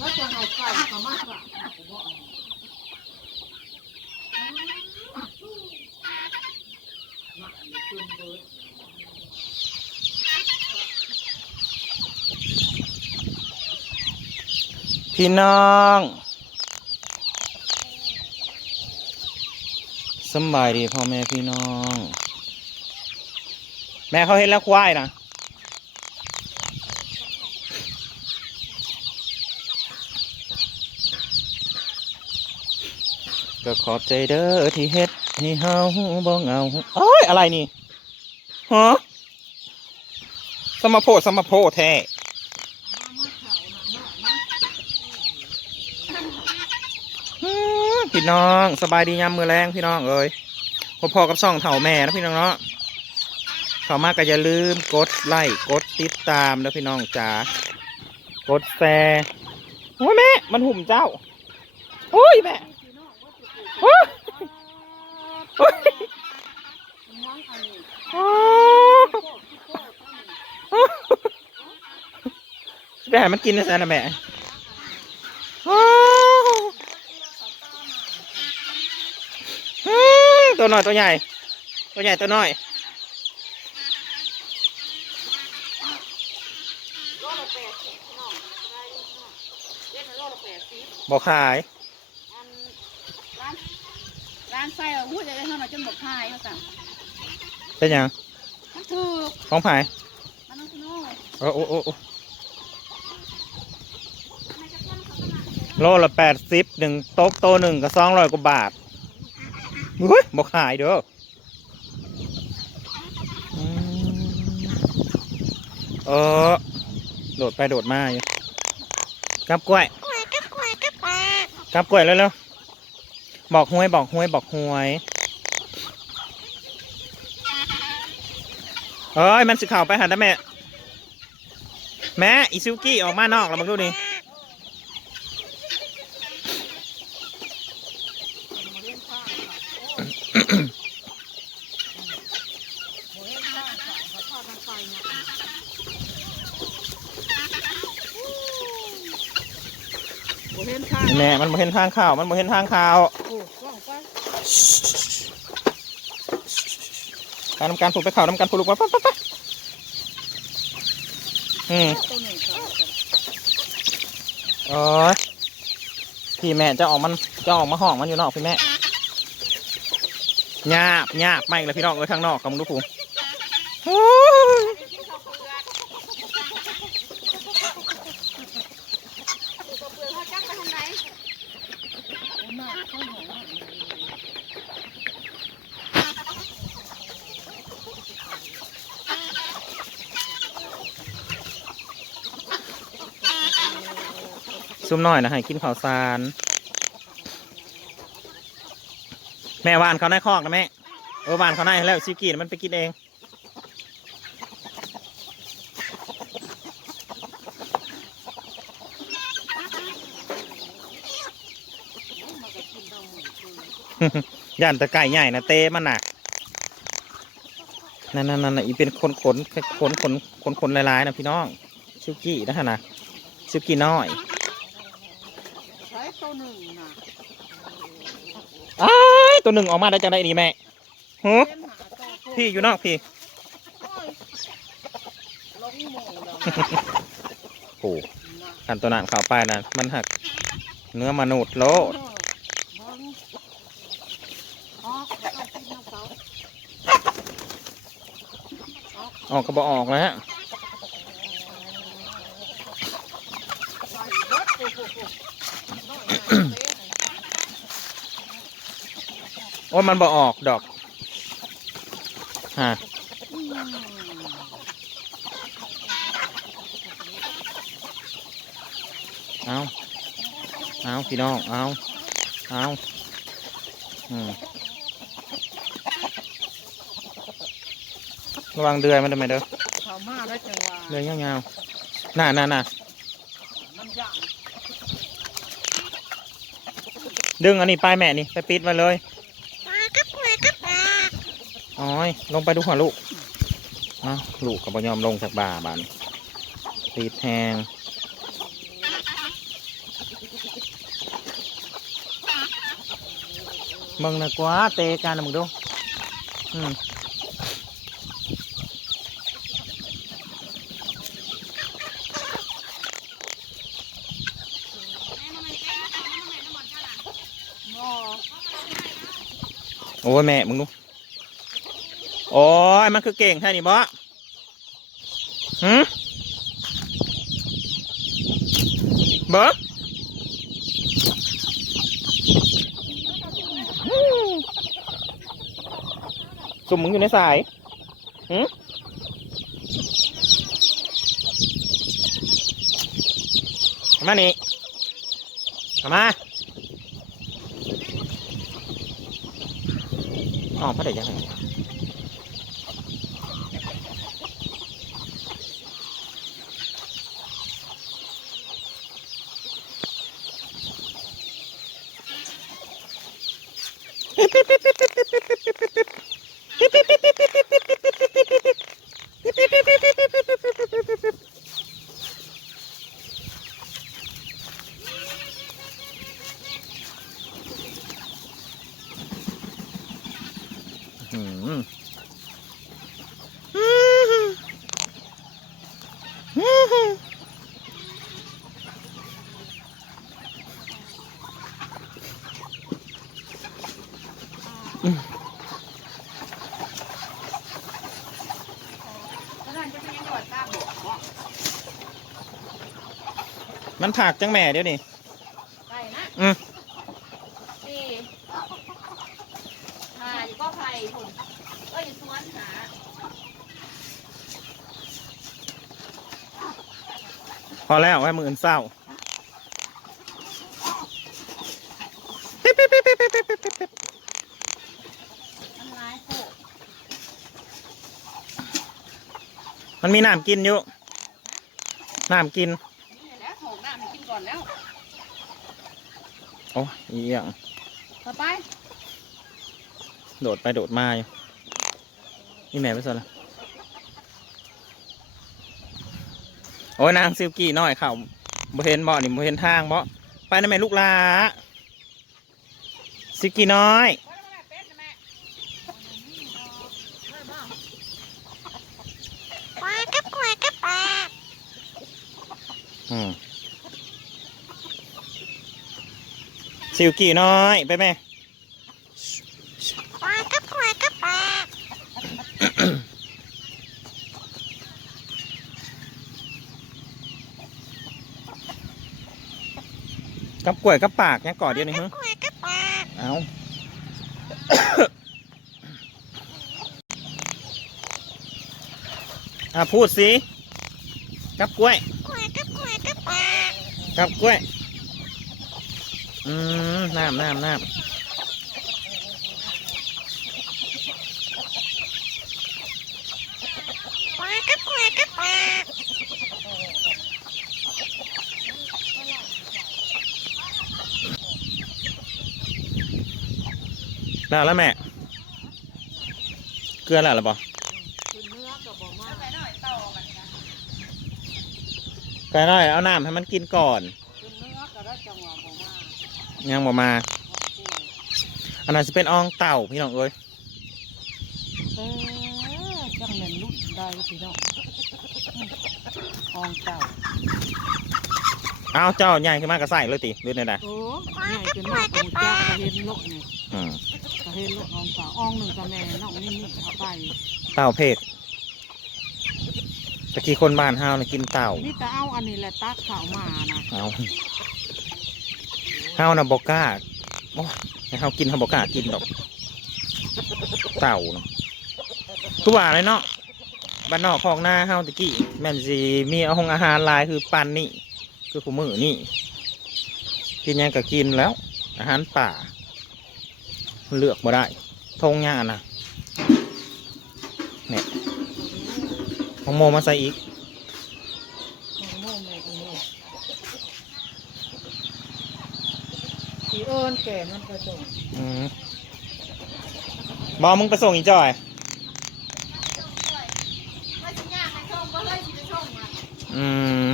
แล้วจะให้ไก่เขามากกว่าพี่น้องสบายดีพ่อแม่พี่น้อง แม่เขาเห็นแล้วควายนะ ก็ขอบใจเด้อที่เฮ็ดให้เฮาบ่เงาเอ้ยอะไรนี่ฮะสมโพสมโพแท้พี่น้องสบายดียามมือแรงพี่น้องเอ้ยพอๆกับซ่องเถ่าแม่นะพี่น้องเนาะเข้ามาก็อย่าลืมกดไลค์กดติดตามนะพี่น้องจ๋ากดแชร์โอ้ยแม่ มันหุ่มเจ้าโอ้ยแม่ ไปหามันกินนะสารแม่ตัวน้อยตัวใหญ่ ตัวใหญ่ตัวน้อยบอกขายานไส้เอาหูจะได้เท่าไหร่จนบอกพายเขาสั่งเป็นหยังมันถูกของผายมันต้องโน่โอ้โอ้โอ้โอ้โลละแปดสิบหนึ่งโต๊ะโตหนึ่งก็สองร้อยกว่าบาทเฮ้ยบอกขายเด้ออืมเออโดดไปโดดมาอยู่กับกล้วยกับกล้วยกับกล้วยกับกล้วยแล้วแล้วๆ บอกหวยบอกหวยบอกหวย เอ้ย มันสิเข่าไปหาได้แม่ แม่อิซุกี้ออกมานอกแล้วมึงดูนี่โบเห็นข้างแม่มันบ่เห็นทางข่าว มันบ่เห็นทางข่าวโอ้ การทำการผูกไปข่าวทำการผูกลูกมาปั๊บปั๊บปั๊บอืมเขาโอ้ยพี่แม่จะออกมันจะออกมาห้องมันอยู่นอกพี่แม่หยาบหยาบไม่เลยพี่น้องเอ้ยทางนอกกับมึงดูผูโอ้ย มากเขาหง ซุ่มน้อยนะให้กินข้าวสาร แม่วานเขาในคอกนะแม่เออวานเขาในแล้วซิวกี้น่ะมันไปกินเอง ย่านตะไก่ใหญ่นะเต้มันน่ะนั่นนั่นนั่นน่ะอีเป็นคนขนขนขนขนขนลายๆนะพี่น้องซิวกี้นะฮะนะซิวกี้น้อยใช้ตัวหนึ่งนะอ้ายตัวหนึ่งออกมาได้จังไดนี่แม่หูเล่นหาตัวโคพี่อยู่นอกพี่ลงหมูแล้วโอ้ขันตัวนั้นเข้าไปนะมันหักเนื้อมนุษย์โลด ออกกก็บอออกแล้วฮะโอ้มันบอกออกดอกฮะเอาเอาพี่น้องเอาเอาอืม ระวังเดือยมันทำไมเด้อเขามาได้จังหวะเดือยเงาๆหน่าหน่าหน่าดึงอันนี้ปลายแม่นี่ไปปิดมาเลยอ๋อยลงไปดูหัวลูกนะลูกกับยอมลงจากบ่าบานปิดแทงมึงนะกว่าเตะกันนะมึงดูอืม อ้ยแม่มึงดูโอ้ยมันคือเก่งแค่นี้บ่หืมเบิ้สุ่มมึงอยู่ในสายหืมมานี่มามา อ๋อพระเดชยังไงหืมอืม แล้วนั่นจะเป็นยังไงวะตาบอกว่า มันผักจังแม่เดี๋ยวนี้ไปนะอืมสี่หาอยู่ก็ไผ่ผลเอ้ยอยู่สวนหาพอแล้วไว้มืออื่นเศร้ามันร้ายโคมันมีน้ำกินอยู่น้ำกิน นี่แหละโถกน้ำให้กินก่อนแล้ว โอ้ยอีหยังต่อไป โดดไปโดดมาอยู่นี่แม่ไปสนละโอ้ยนางซิลกี้น้อยเข่าบ่เห็นบ่นี่บ่เห็นทางบ่ไปนะแม่ลูกหลาซิลกี้น้อยควายกับควายกับปลาอืม ซิลกี้น้อยไปแม่ควากับควายกับปลากับกล้วยกับปากเนี่ยกอดเดียวนี่ฮะควยกับปลาเอาอะพูดสิกับกล้วยควายกับควยกับปลากับกล้วย อืมน้ำน้ำน้ควากับควากับปลาแล้วแล้วแม่ เกลือแล้วหรือเปล่าไปหน่อยต่อกันนะไก่น้อยเอาน้ำให้มันกินก่อนอกับได้จังหวะบ่มา ยังบ่มา อันนั้นจะเป็นอองเต่าพี่น้องเอ้ยเออจังแม่นลูกได้พี่น้องอองเต่าเอาเจ้าใหญ่ขึ้นมากระใส่เลยติหรือไงนะโอ้ใหญ่จนมากกูจ้าก็เห็นโลกนี่อืมก็เห็นโลกอองเต่าอองหนึ่งกับแม่น้องนี่นี่เอาไปเต่าเพกตะกี้คนบ้านเฮานะกินเต่า นี่แต่เอาอันนี้แหละตักข้าวมานะเอา เฮานะบอกกล้าโอ้ยให้เฮากินเฮาบอกกล้ากินดอก เต่าเนาะตัวอะไรเนาะบ้านนอกของหน้าเฮาตะกี้แม่นสิมีเอาหงอาหารลายคือปันนี่คือขูมือนี่กินยังก็กินแล้ว อาหารป่า เลือกมาได้ทงหญ้านะเนี่ยของโมมาใส่อีก โน่นเลยโน่นสี เอิญแก่มันกระจงอืมบอมึงไปส่งอีจอย อืม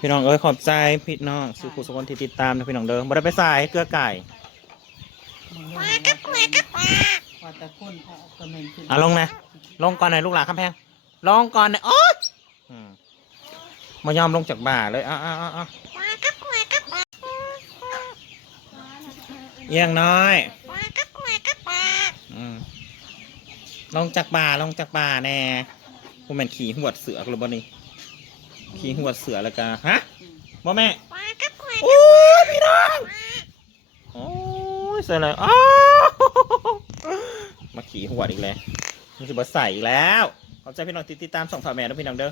พี่น้องเอ้ยขอบใจพี่น้องสุขุสุคนที่ติดตามนะพี่น้องเด้อบ่ได้ไปสายเกลือไก่มึงว่าแต่ว่าแต่คนออกก็แม่นขึ้นอะลงนะ ลงก่อนหน่อยลูกหลานคำแพง ลงก่อนหน่อยโอ๊ยอืมมายอมลงจากบ่าเลยอ้าวอ้าวอ้าว เอียงน้อยอืมลงจากบ่าลงจากบ่าแน่ผมเป็นขี่หัวดเสือกหรือบ่นี่ขี่หัวดเสือแล้วกันฮะบ่แม่โอ้ยพี่น้องโอ้ยเสร็จเลยอ้าวมาขี่หัวดอีกแล้วมันจะมาใส่อีกแล้วขอบใจพี่น้องที่ติดตามส่องฝาแม่ด้วยพี่น้องเด้อ